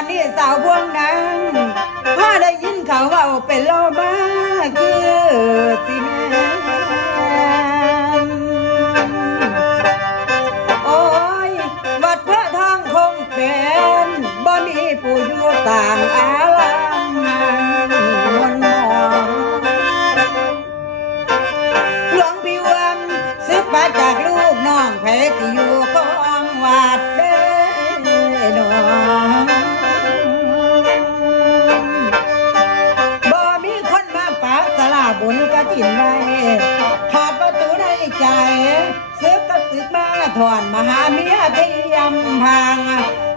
อนนี้สาวพวงนางพอได้ยินเขาว่าเป็นโลมาคือสิแม่โอ้ยวัดพระทองคงเป็นบ่มีผู้อยู่ต่างอาลังมนมองหลวงพี่วันซึกมาจากลูกน้องแพ้ที่อยู่ของวัดเด้อน้องบ่มีคนมาปากสลาบุญกะถิ่นไว้ถอดประตูในใจซึกก็ซึกมาถอนมหาเมียที่ยำพัง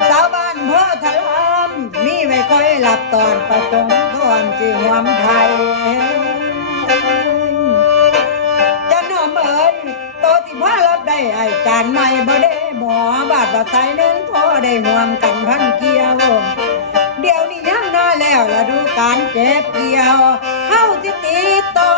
สาวบ้านเพื่อทะลำมีไม่ค่อยหลับตอนประจงทวนจีหวมไทยจะน้อมเอ๋ยโตที่พารับได้ไอ้จานใหม่บ่ได้หมอบาดว่าไทยเน้นพอได้ห่วมกันพันเกี่ยวเดี๋ยวนี้ยังน้อยแล้วละดูการเก็บเกี่ยวเฮาจะติดต่อ